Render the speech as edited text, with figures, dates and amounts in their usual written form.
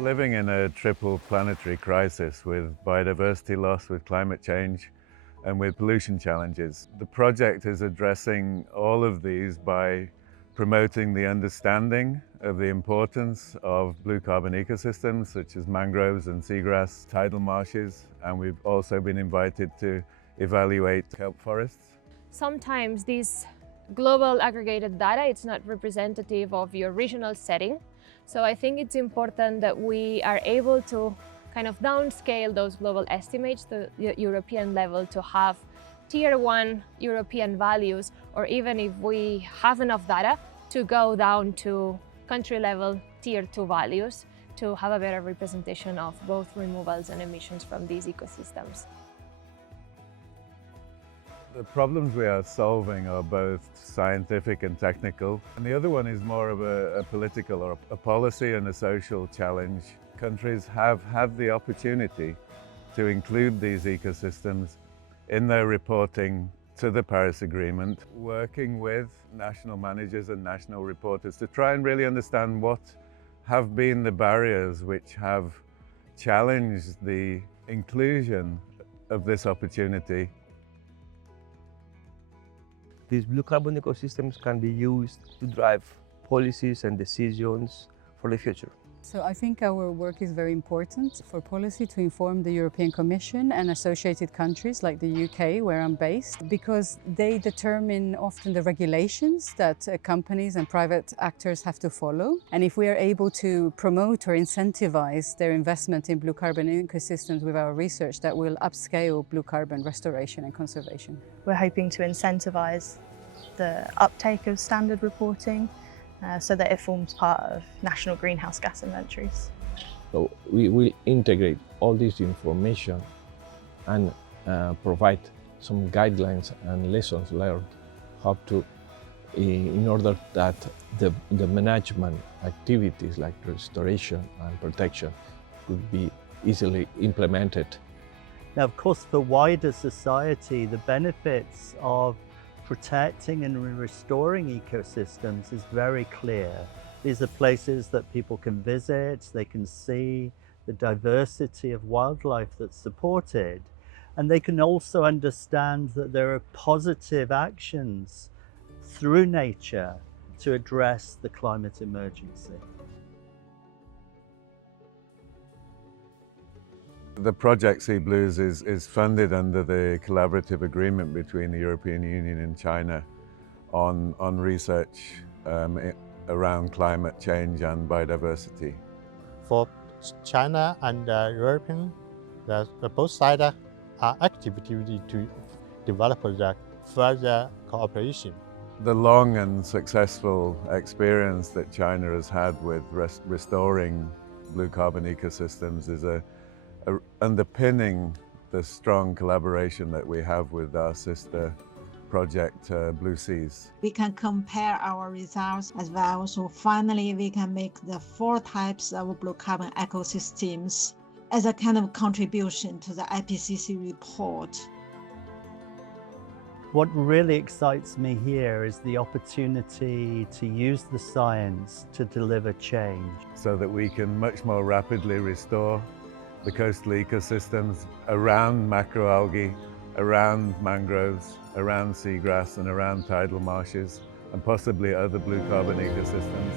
living in a triple planetary crisis with biodiversity loss, with climate change, and with pollution challenges. The project is addressing all of these by promoting the understanding of the importance of blue carbon ecosystems such as mangroves and seagrass, tidal marshes, and we've also been invited to evaluate kelp forests. Sometimes these global aggregated data, it's not representative of your regional setting. So I think it's important that we are able to kind of downscale those global estimates to the European level to have Tier 1 European values, or even if we have enough data, to go down to country level Tier 2 values to have a better representation of both removals and emissions from these ecosystems. The problems we are solving are both scientific and technical, and the other one is more of a political or a policy and a social challenge. Countries have had the opportunity to include these ecosystems in their reporting to the Paris Agreement, working with national managers and national reporters to try and really understand what have been the barriers which have challenged the inclusion of this opportunity. These blue carbon ecosystems can be used to drive policies and decisions for the future. So I think our work is very important for policy to inform the European Commission and associated countries like the UK, where I'm based, because they determine often the regulations that companies and private actors have to follow. And if we are able to promote or incentivize their investment in blue carbon ecosystems with our research, that will upscale blue carbon restoration and conservation. We're hoping to incentivize the uptake of standard reporting so that it forms part of national greenhouse gas inventories. So we will integrate all this information and provide some guidelines and lessons learned how to, in order that the management activities like restoration and protection could be easily implemented. Now, of course, for wider society, the benefits of protecting and restoring ecosystems is very clear. These are places that people can visit, they can see the diversity of wildlife that's supported, and they can also understand that there are positive actions through nature to address the climate emergency. The project Sea Blues is funded under the collaborative agreement between the European Union and China on research around climate change and biodiversity. For China and European, both sides are actively to develop the further cooperation. The long and successful experience that China has had with restoring blue carbon ecosystems is underpinning the strong collaboration that we have with our sister project, Blue Seas. We can compare our results as well, so finally we can make the 4 types of blue carbon ecosystems as a kind of contribution to the IPCC report. What really excites me here is the opportunity to use the science to deliver change. So that we can much more rapidly restore the coastal ecosystems around macroalgae, around mangroves, around seagrass and around tidal marshes, and possibly other blue carbon ecosystems.